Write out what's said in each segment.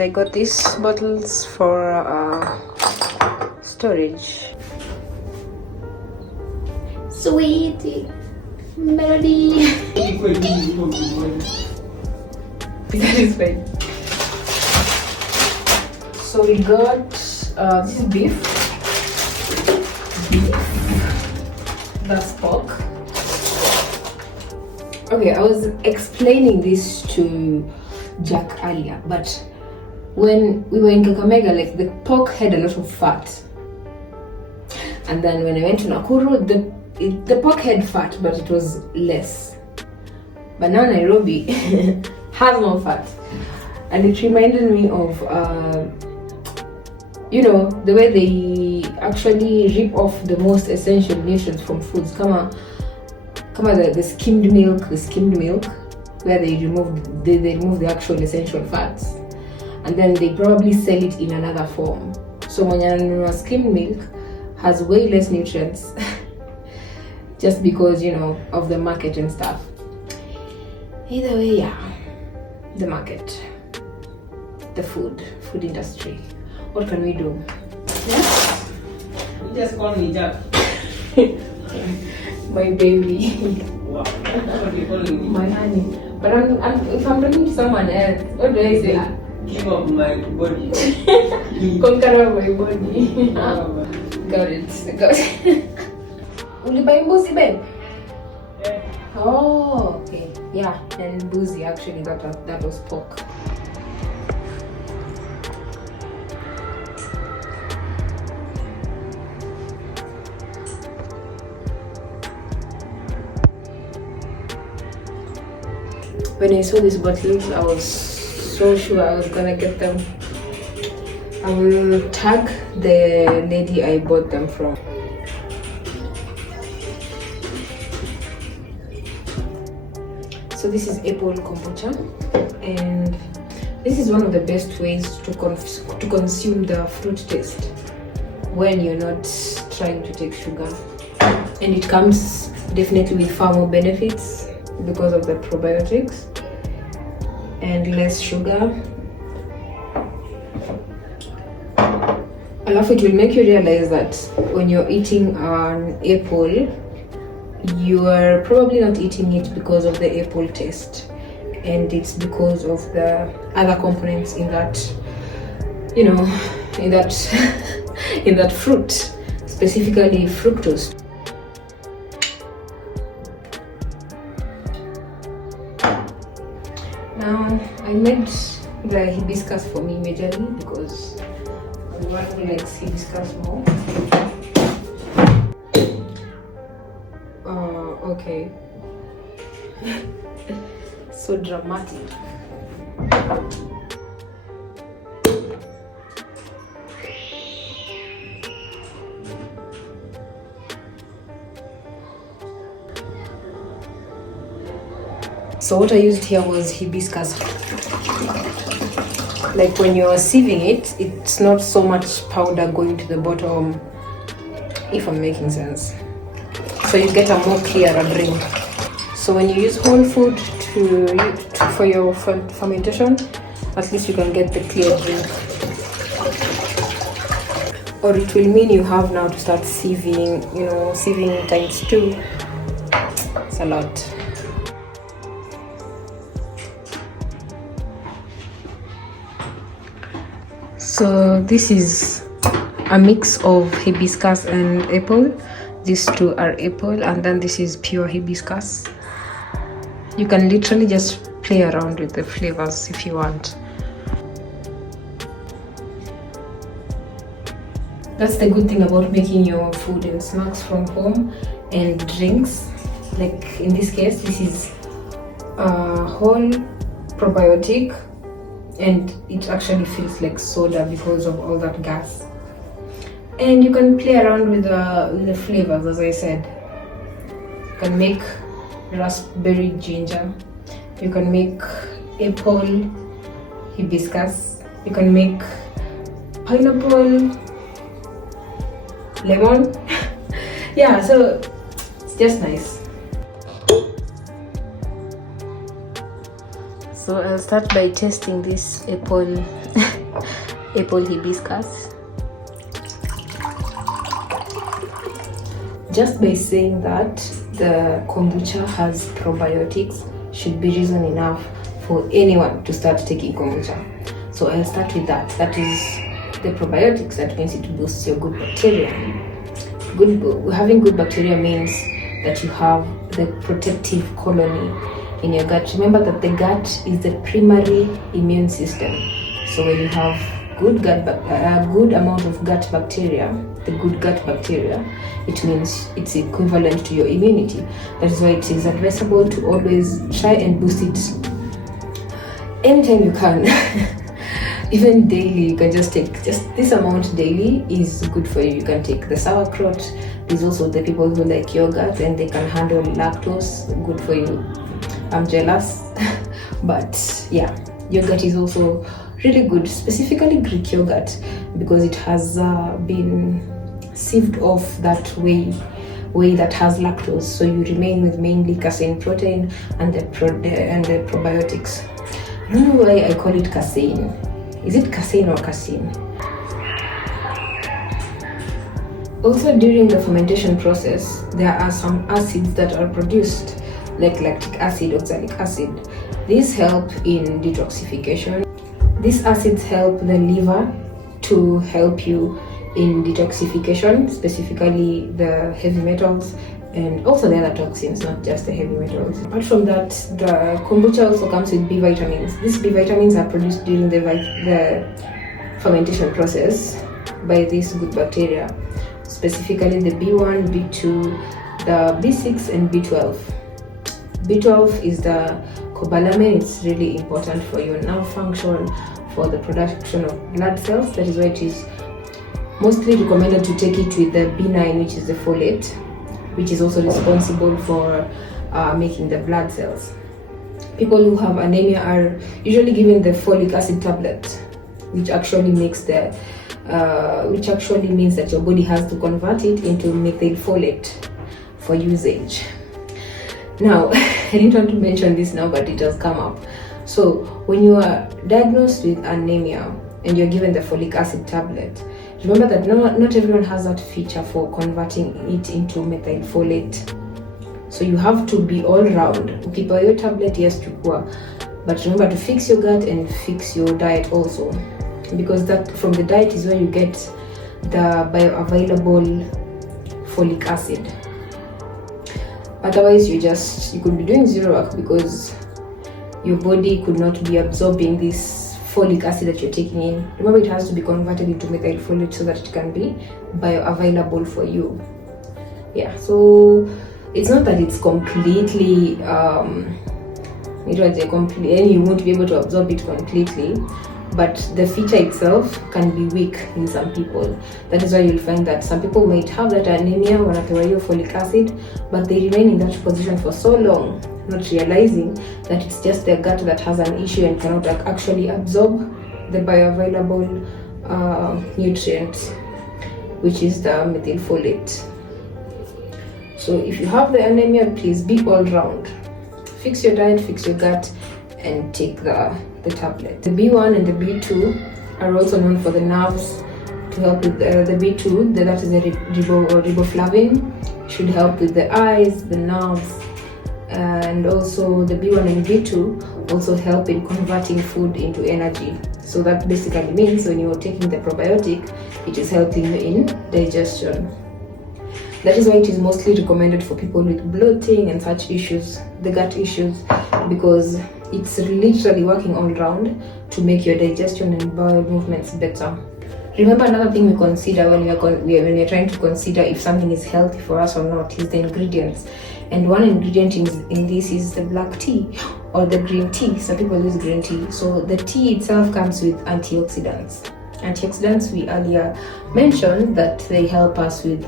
I got these bottles for storage. Sweet melody. That is fine. So we got this is beef. That's pork. Okay, I was explaining this to Jack earlier, but when we were in Kakamega, like the pork had a lot of fat, and then when I went to Nakuru, the pork had fat, but it was less. But now Nairobi has more fat, and it reminded me of you know, the way they actually rip off the most essential nutrients from foods. Come on, the skimmed milk, where they remove the actual essential fats, and then they probably sell it in another form. So when you're skimmed milk has way less nutrients just because, you know, of the market and stuff. Either way, yeah, the market, the food industry. What can we do? Yeah? You just call me Jack. My baby. Wow. What do you call me? My honey. But if I'm talking to someone else, what do I say? King of my body. Conqueror of my body. Got it. Will you buy mbuzi, babe? Yeah. Oh, okay. Yeah, and mbuzi actually, that was pork. When I saw these bottles, I was so sure I was gonna get them. I will tag the lady I bought them from. So this is Apple Kombucha, and this is one of the best ways to consume the fruit taste when you're not trying to take sugar. And it comes definitely with far more benefits because of the probiotics and less sugar. Alafu, it will make you realize that when you're eating an apple, you are probably not eating it because of the apple taste, and it's because of the other components in that, you know, in that in that fruit, specifically fructose. Now, I made the hibiscus for me majorly because I'm one who likes hibiscus more. Okay. So dramatic. So what I used here was hibiscus. Like when you're sieving it, it's not so much powder going to the bottom, if I'm making sense. So you get a more clearer drink. So when you use whole food for your fermentation, at least you can get the clear drink. Or it will mean you have now to start sieving, you know, sieving times 2. It's a lot. So this is a mix of hibiscus and apple. These two are apple, and then this is pure hibiscus. You can literally just play around with the flavors if you want. That's the good thing about making your food and snacks from home and drinks. Like in this case, this is a whole probiotic, and it actually feels like soda because of all that gas. And you can play around with the flavors, as I said. You can make raspberry ginger. You can make apple hibiscus. You can make pineapple lemon. Yeah, so it's just nice. So I'll start by tasting this apple apple hibiscus. Just by saying that the kombucha has probiotics should be reason enough for anyone to start taking kombucha. So I'll start with that. That is the probiotics. That means it boosts your good bacteria. Having good bacteria means that you have the protective colony in your gut. Remember that the gut is the primary immune system. So when you have good amount of gut bacteria, the good gut bacteria, it means it's equivalent to your immunity. That is why it is advisable to always try and boost it anytime you can. Even daily, you can just take just this amount daily is good for you. You can take the sauerkraut. There's also the people who like yogurt and they can handle lactose. Good for you. I'm jealous. But yeah, yogurt is also really good, specifically Greek yogurt, because it has been sieved off that way that has lactose, so you remain with mainly casein protein and the probiotics. I don't know why I call it casein. Is it casein or casein? Also, during the fermentation process, there are some acids that are produced, like lactic acid, oxalic acid. These help in detoxification. These acids help the liver to help you in detoxification, specifically the heavy metals and also the other toxins, not just the heavy metals. Apart from that, the kombucha also comes with B vitamins. These B vitamins are produced during the fermentation process by these good bacteria, specifically the B1, B2, the B6 and B12. B12 is the cobalamin. It's really important for your nerve function, for the production of blood cells. That is why it is mostly recommended to take it with the B9, which is the folate, which is also responsible for making the blood cells. People who have anemia are usually given the folic acid tablet, which actually means that your body has to convert it into methyl folate for usage. Now, I didn't want to mention this now, but it has come up. So when you are diagnosed with anemia and you're given the folic acid tablet, remember that not everyone has that feature for converting it into methyl folate. So you have to be all round. Ukipewa your tablet, yes, chukua, but remember to fix your gut and fix your diet also, because that from the diet is where you get the bioavailable folic acid. Otherwise, you could be doing zero work because your body could not be absorbing this folic acid that you're taking in. Remember, it has to be converted into methyl folate so that it can be bioavailable for you. Yeah, so it's not that it's completely you won't be able to absorb it completely, but the feature itself can be weak in some people. That is why you'll find that some people might have that anemia wanapewa hiyo folic acid, but they remain in that position for so long, not realizing that it's just their gut that has an issue and cannot actually absorb the bioavailable nutrients, which is the methyl folate. So if you have the anemia, please be all round. Fix your diet, fix your gut, and take the tablet. The B1 and the B2 are also known for the nerves, to help with the B2, that is the riboflavin, should help with the eyes, the nerves, and also the B1 and B2 also help in converting food into energy. So that basically means when you're taking the probiotic, it is helping you in digestion. That is why it is mostly recommended for people with bloating and such issues, the gut issues, because it's literally working all around to make your digestion and bowel movements better. Remember, another thing we consider when we are trying to consider if something is healthy for us or not is the ingredients. And one ingredient in this is the black tea or the green tea. Some people use green tea. So the tea itself comes with antioxidants. Antioxidants, we earlier mentioned that they help us with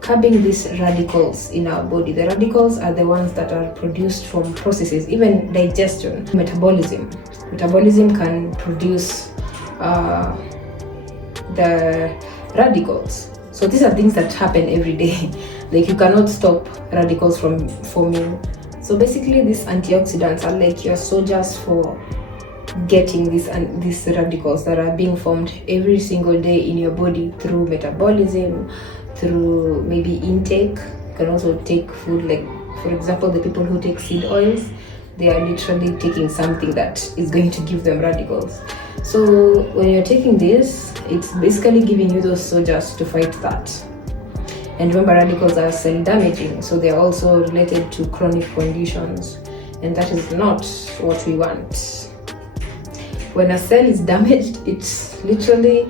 curbing these radicals in our body. The radicals are the ones that are produced from processes, even digestion, metabolism. Metabolism can produce the radicals. So these are things that happen every day. Like, you cannot stop radicals from forming. So basically, these antioxidants are like your soldiers for getting these radicals that are being formed every single day in your body through metabolism, through maybe intake. You can also take food, like for example the people who take seed oils, they are literally taking something that is going to give them radicals. So when you're taking this, it's basically giving you those soldiers to fight that. And remember, radicals are cell damaging, so they're also related to chronic conditions, and that is not what we want. When a cell is damaged, it's literally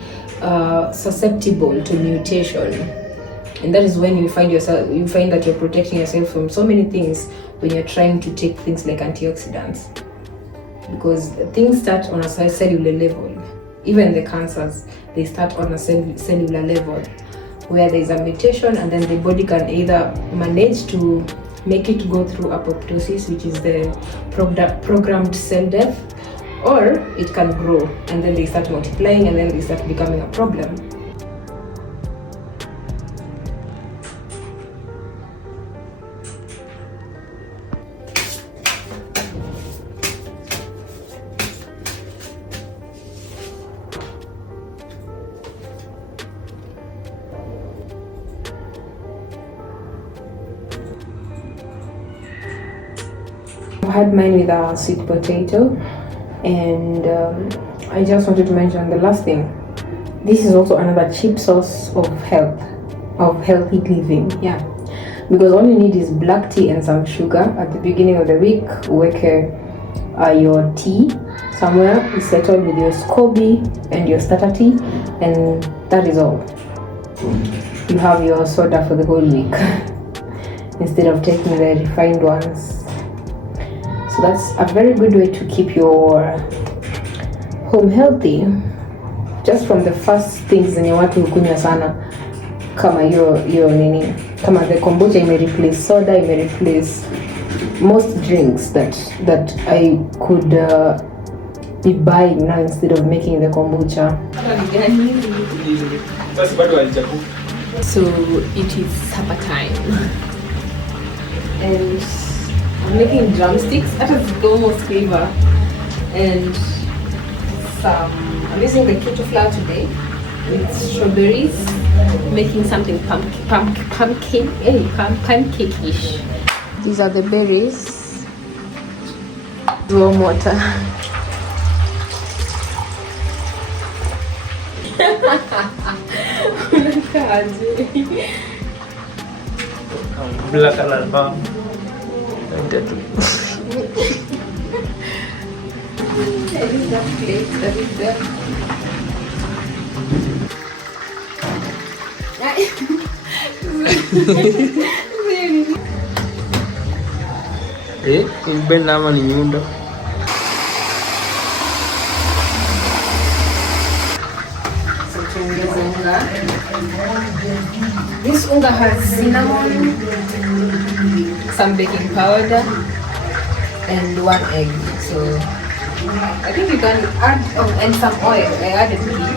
susceptible to mutation, and that is when you find that you're protecting yourself from so many things when you're trying to take things like antioxidants, because things start on a cellular level. Even the cancers, they start on a cellular level, where there is a mutation, and then the body can either manage to make it go through apoptosis, which is the programmed cell death, or it can grow, and then they start multiplying, and then they start becoming a problem. I had mine with a sweet potato, and I just wanted to mention the last thing. This is also another cheap source of healthy living. Yeah, because all you need is black tea and some sugar. At the beginning of the week, wake your tea somewhere, you settle with your SCOBY and your starter tea, and that is all. You have your soda for the whole week instead of taking the refined ones. So that's a very good way to keep your home healthy, just from the first things zenye watu hukunywa sana, kama hiyo nini, kama the kombucha replace soda, replace most drinks that I could be buying now instead of making the kombucha. So it is supper time, and I'm making drumsticks. That is almost flavor, and I'm using the keto flour today with strawberries, making something pancake-ish. These are the berries. Warm water. Black color bar. That is that plate, that is that. Ibben nama ni nyundo. This unga has cinnamon, some baking powder, and 1 egg. So I think you can add and some oil. I added ghee.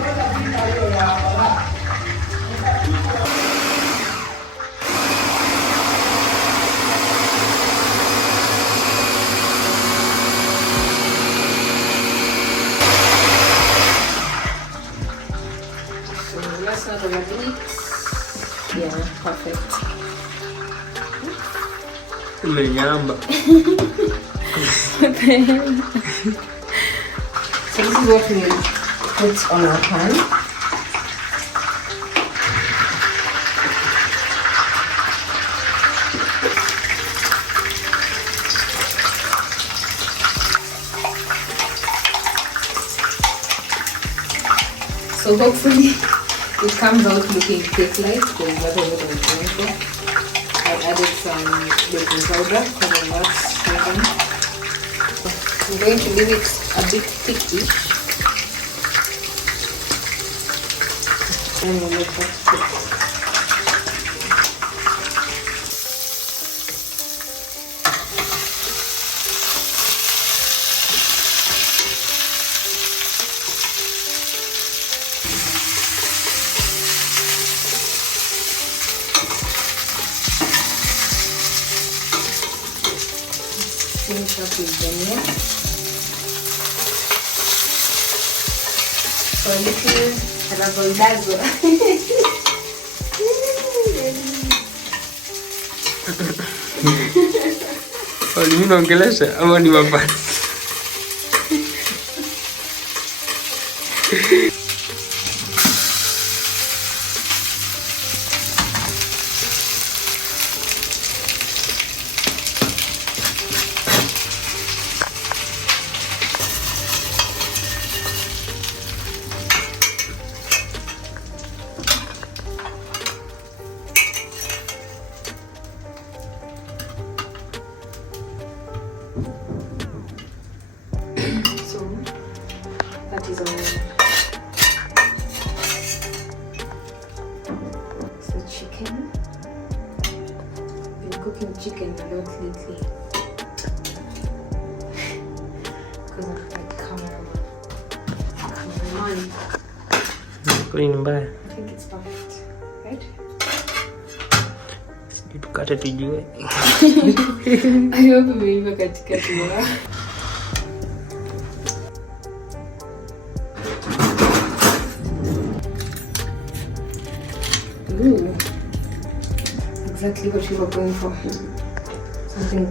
Let's not overdo it. Yeah, perfect. Umenyamba. So this is what we put on our pan. So hopefully it comes out looking cake-like, because that is what I was going for. I added some baking powder because I'm not sure. I'm going to leave it a bit thickish. And we'll let that cook. Finish up with dhania. So a little razzle dazzle. Mimi naongelesha ama ni mabasi? That is all. So chicken. Been cooking chicken a lot lately because of that cameraman. I think it's perfect, right? Tukate tujue. I hope umeiva katikati wa. Ooh, exactly what we were going for. Something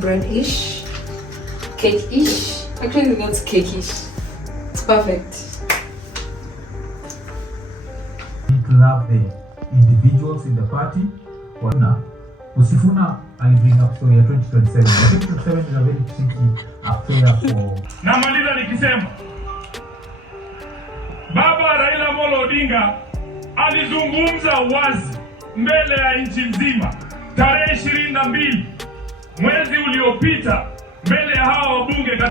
bread-ish, cake-ish. Actually, that's cake-ish. It's perfect. To love the individuals in the party. Usifuna alibring up story ya 2027. 2027 is a very tricky affair for. Namaliza nikisema Baba Raila Amolo Odinga alizungumza wazi mbele ya nchi nzima tarehe 22 mwezi uliopita mbele ya hawa wabunge.